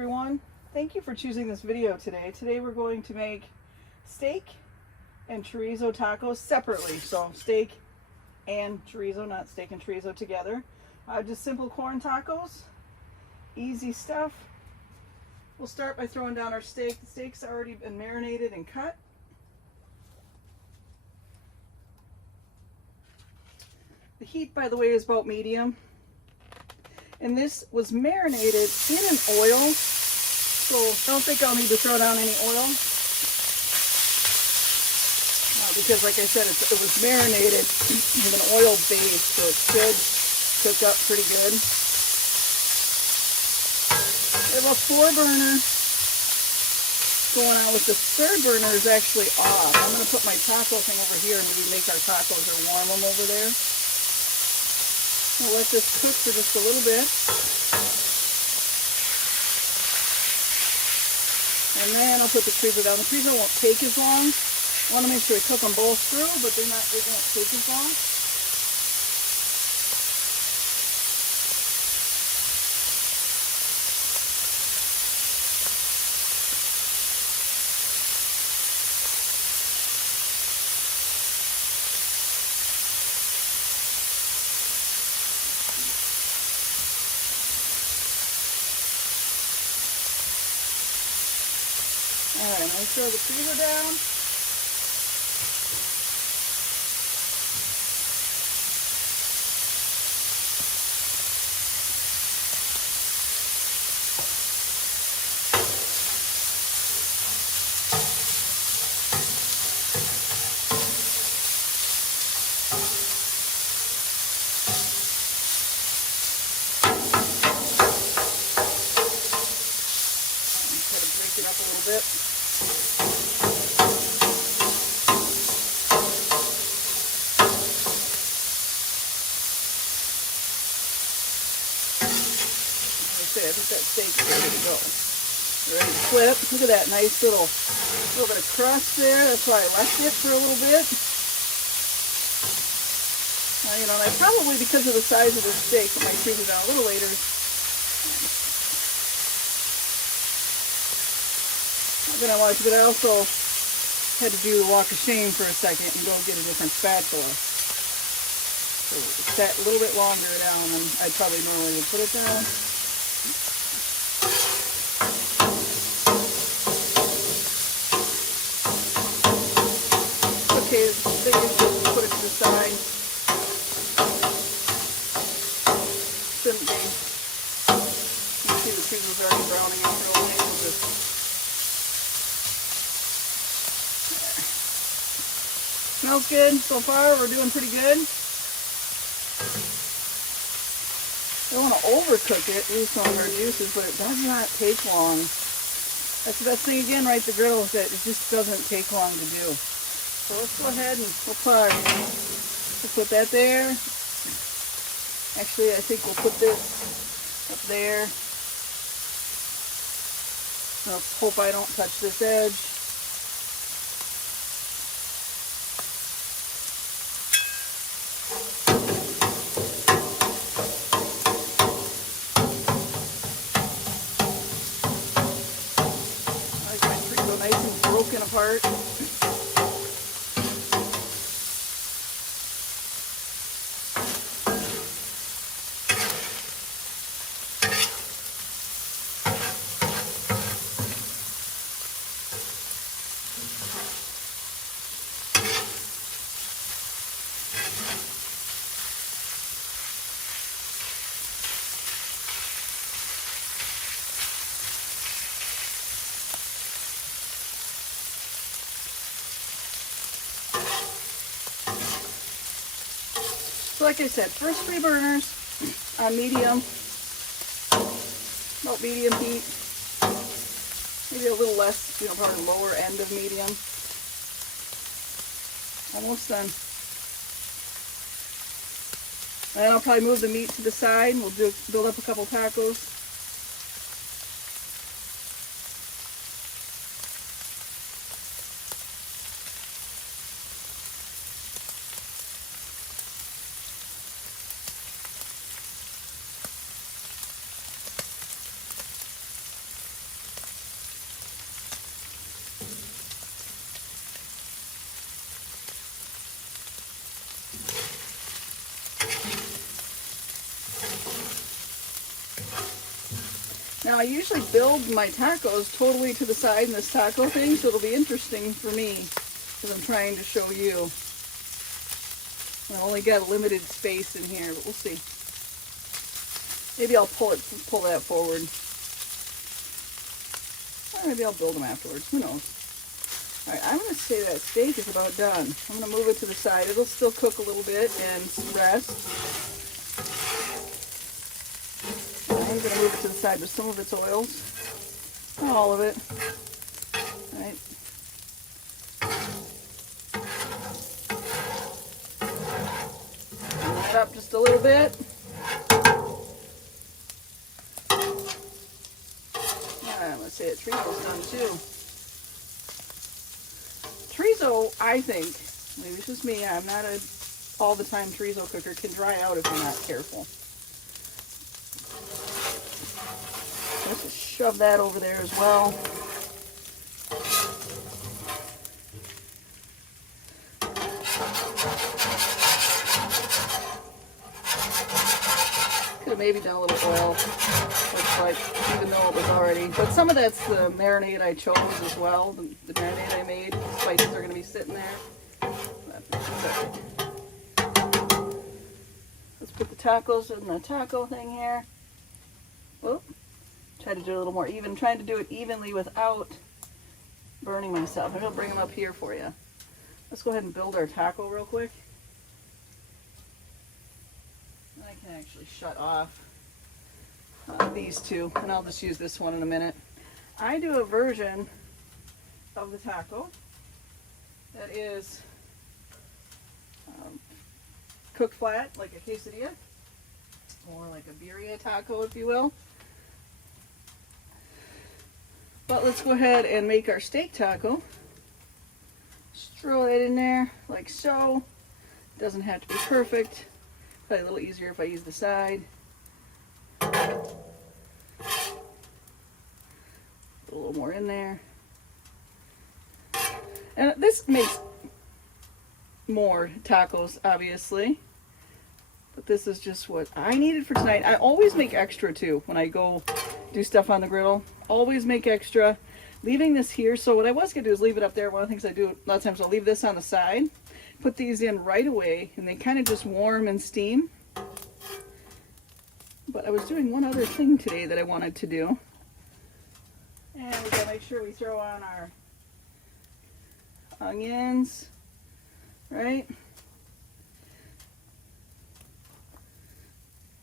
everyone. Thank you for choosing this video today. Today we're going to make steak and chorizo tacos separately. So steak and chorizo, not steak and chorizo together. Just simple corn tacos. Easy stuff. We'll start by throwing down our steak. The steak's already been marinated and cut. The heat, by the way, is about medium. And this was marinated in an oil, so I don't think I'll need to throw down any oil. Because like I said, it was marinated with an oil base, so it should cook up pretty good. We have a 4-burner going on with the 3rd burner is actually off. I'm going to put my taco thing over here and maybe make our tacos or warm them over there. We'll let this cook for just a little bit. And then I'll put the chorizo down. The chorizo won't take as long. I want to make sure we cook them both through, but they won't take as long. Alright, I'm going to throw the chorizo down. Try to break it up a little bit. I think that steak is ready to go. We're ready to flip. Look at that nice little bit of crust there. That's why I left it for a little bit. You know, and I probably, because of the size of the steak, put my chorizo down a little later. Then I watched, but I also had to do a walk of shame for a second and go get a different spatula. So it sat a little bit longer down than I probably normally would put it down. Okay, then you put it to the side. Shouldn't be. You can see the chorizo's already browning up real nice. We'll just smells good so far. We're doing pretty good. Don't want to overcook it, lose some of our juices, but it does not take long. That's the best thing again, right? The griddle is that it just doesn't take long to do. So let's go ahead and we'll put that there. Actually, I think we'll put this up there. Let's hope I don't touch this edge. Nice and broken apart. So like I said, first 3 burners on medium, about medium heat, maybe a little less, you know, probably lower end of medium. Almost done. And then I'll probably move the meat to the side. We'll build up a couple tacos. Now I usually build my tacos totally to the side in this taco thing, so it'll be interesting for me because I'm trying to show you. I only got a limited space in here, but we'll see. Maybe I'll pull that forward. Or maybe I'll build them afterwards. Who knows? All right, I'm going to say that steak is about done. I'm going to move it to the side. It'll still cook a little bit and rest. I'm going to move it to the side with some of its oils. Not all of it. All right. Move it up just a little bit. I'm going to say that chorizo's done too. Chorizo, I think, maybe it's just me, I'm not a all-the-time chorizo cooker, can dry out if you're not careful. Let's just shove that over there as well. Could have maybe done a little oil. Looks like, even though it was already, but some of that's the marinade I chose as well, the marinade I made. The spices are going to be sitting there. Let's put the tacos in the taco thing here. Whoop. Try to do it a little more even. Trying to do it evenly without burning myself. Maybe I'll bring them up here for you. Let's go ahead and build our taco real quick. I can actually shut off these two, and I'll just use this one in a minute. I do a version of the taco that is cooked flat, like a quesadilla, or like a birria taco, if you will. But let's go ahead and make our steak taco. Just throw that in there, like so. Doesn't have to be perfect. Probably a little easier if I use the side. Put a little more in there. And this makes more tacos, obviously. But this is just what I needed for tonight. I always make extra too when I go do stuff on the griddle. Always make extra. Leaving this here, so what I was going to do is leave it up there. One of the things I do a lot of times, I'll leave this on the side. Put these in right away, and they kind of just warm and steam. But I was doing one other thing today that I wanted to do. And we gotta make sure we throw on our onions, right?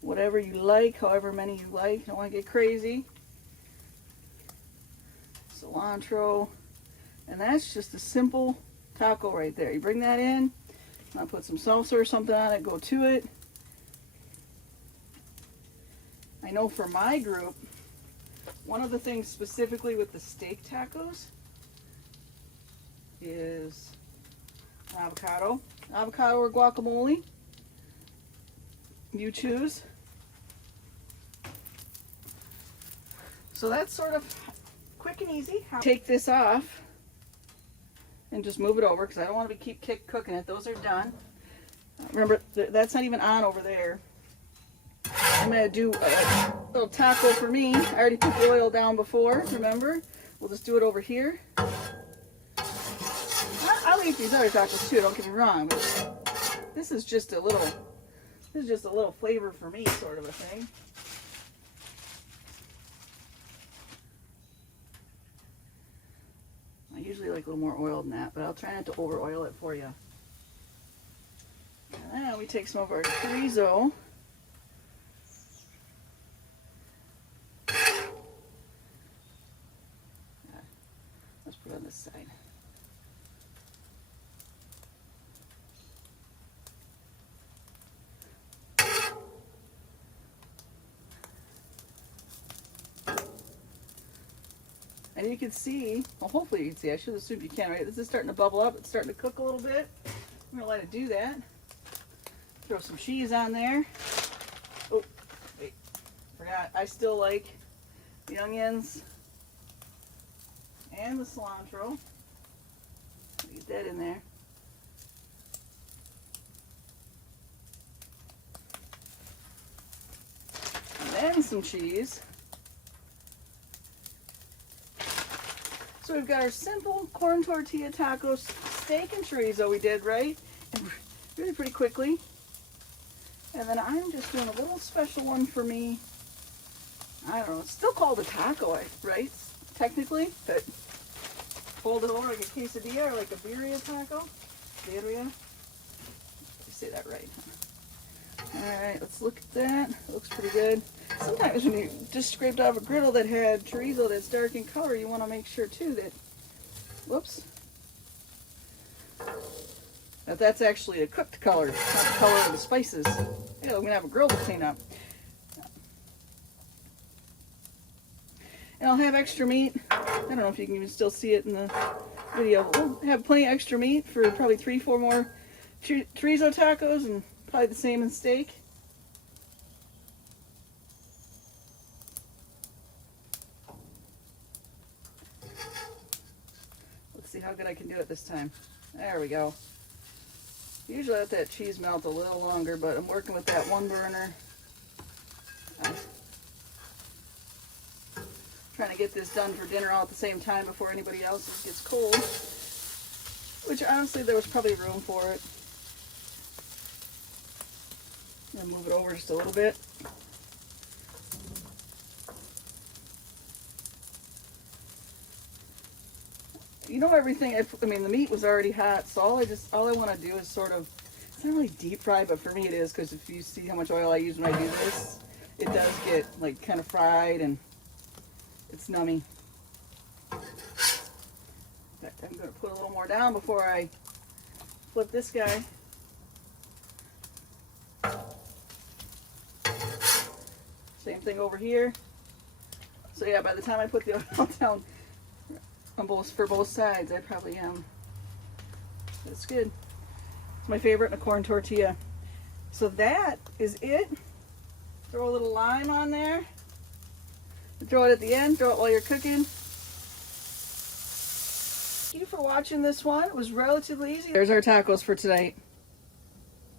Whatever you like, however many you like. Don't want to get crazy. Cilantro. And that's just a simple taco right there. You bring that in, I'll put some salsa or something on it, go to it. I know for my group, one of the things specifically with the steak tacos is avocado. Avocado or guacamole, you choose. So that's sort of quick and easy. Take this off and just move it over because I don't want to keep cooking it. Those are done. Remember, that's not even on over there. I'm going to do a little taco for me. I already put the oil down before, remember? We'll just do it over here. I'll eat these other tacos too, don't get me wrong. But this is just a little flavor for me sort of a thing. I usually like a little more oil than that, but I'll try not to over oil it for you. And then we take some of our chorizo. Let's put it on this side. And you can see, well, hopefully you can see, I should assume you can, right? This is starting to bubble up. It's starting to cook a little bit. I'm going to let it do that. Throw some cheese on there. Oh, wait, forgot. I still like the onions and the cilantro. Get that in there. And then some cheese. So we've got our simple corn tortilla tacos, steak and chorizo we did, right? And really pretty quickly. And then I'm just doing a little special one for me. I don't know, it's still called a taco, right? Technically, but fold it over like a quesadilla or like a birria taco. Birria. I say that right. Alright, let's look at that. It looks pretty good. Sometimes when you just scraped off a griddle that had chorizo that's dark in color, you want to make sure too that, whoops, that that's actually a cooked color, not the color of the spices. Yeah, I'm going to have a grill to clean up. And I'll have extra meat. I don't know if you can even still see it in the video. We'll have plenty of extra meat for probably 3-4 more chorizo tacos, and probably the same in steak. Let's see how good I can do it this time. There we go. Usually I let that cheese melt a little longer, but I'm working with that one burner. Trying to get this done for dinner all at the same time before anybody else's gets cold. Which honestly, there was probably room for it. I'm gonna move it over just a little bit. You know, everything, I mean, the meat was already hot, so all I want to do is sort of, it's not really deep fry, but for me it is, because if you see how much oil I use when I do this, it does get like kind of fried and it's nummy. In fact, I'm going to put a little more down before I flip this guy. Same thing over here. So yeah, by the time I put the oil down for both sides, I probably am. That's good. It's my favorite in a corn tortilla. So that is it. Throw a little lime on there. Throw it at the end. Throw it while you're cooking. Thank you for watching this one. It was relatively easy. There's our tacos for tonight.